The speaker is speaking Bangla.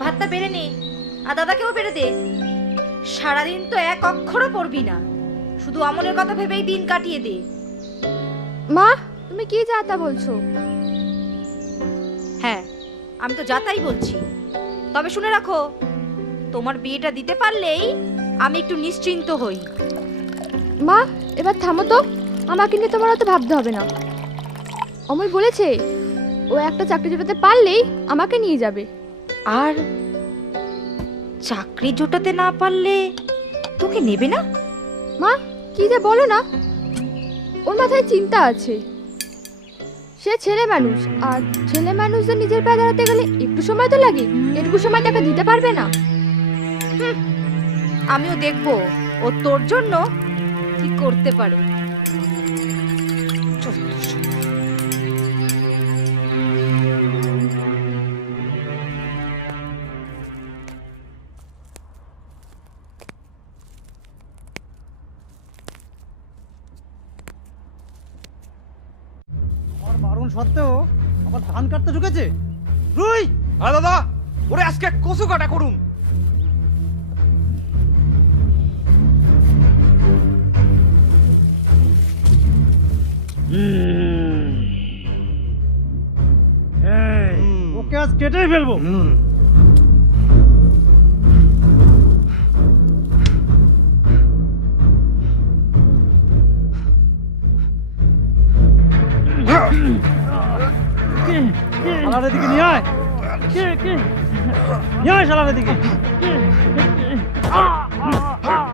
ভাতটা বেড়ে নে, আর দাদাকেও বেড়ে দে। সারাদিন তো এক অক্ষরও পড়বি না, শুধু অমলের কথা ভেবেই দিন কাটিয়ে দে। মা, তুমি কি যা তা বলছো? হ্যাঁ, আমি তো যাতাই বলছি। তবে শুনে রাখো, তোমার বিয়েটা দিতে পারলেই আমি একটু নিশ্চিন্ত হই। মা, এবার থামো তো। আমাকে নিয়ে তোমার অত ভাবতে হবে না। অমল বলেছে ও একটা চাকরি জোটাতে পারলেই আমাকে নিয়ে যাবে। আর চাকরি জোটাতে না পারলে তোকে নেবে না? মা, কি যে বলো না। ওর মাথায় চিন্তা আছে। সে ছেলে মানুষ, আর ছেলে মানুষদের নিজের পায়ে দাঁড়াতে গেলে একটু সময় তো লাগে। এটুকু সময় তাকে দিতে পারবে না। আমিও দেখবো ও তোর জন্য কি করতে পারে। আমার বারণ সত্ত্বেও আবার ধান কাটতে ঢুকেছে। রুই, হ্যাঁ দাদা, ওরে আজকে কচু কাটা করুন। ওকে আজ কেটেই ফেলবো। শালার দিকে নিয়ে আয়, নিয়ে আয় শালার দিকে।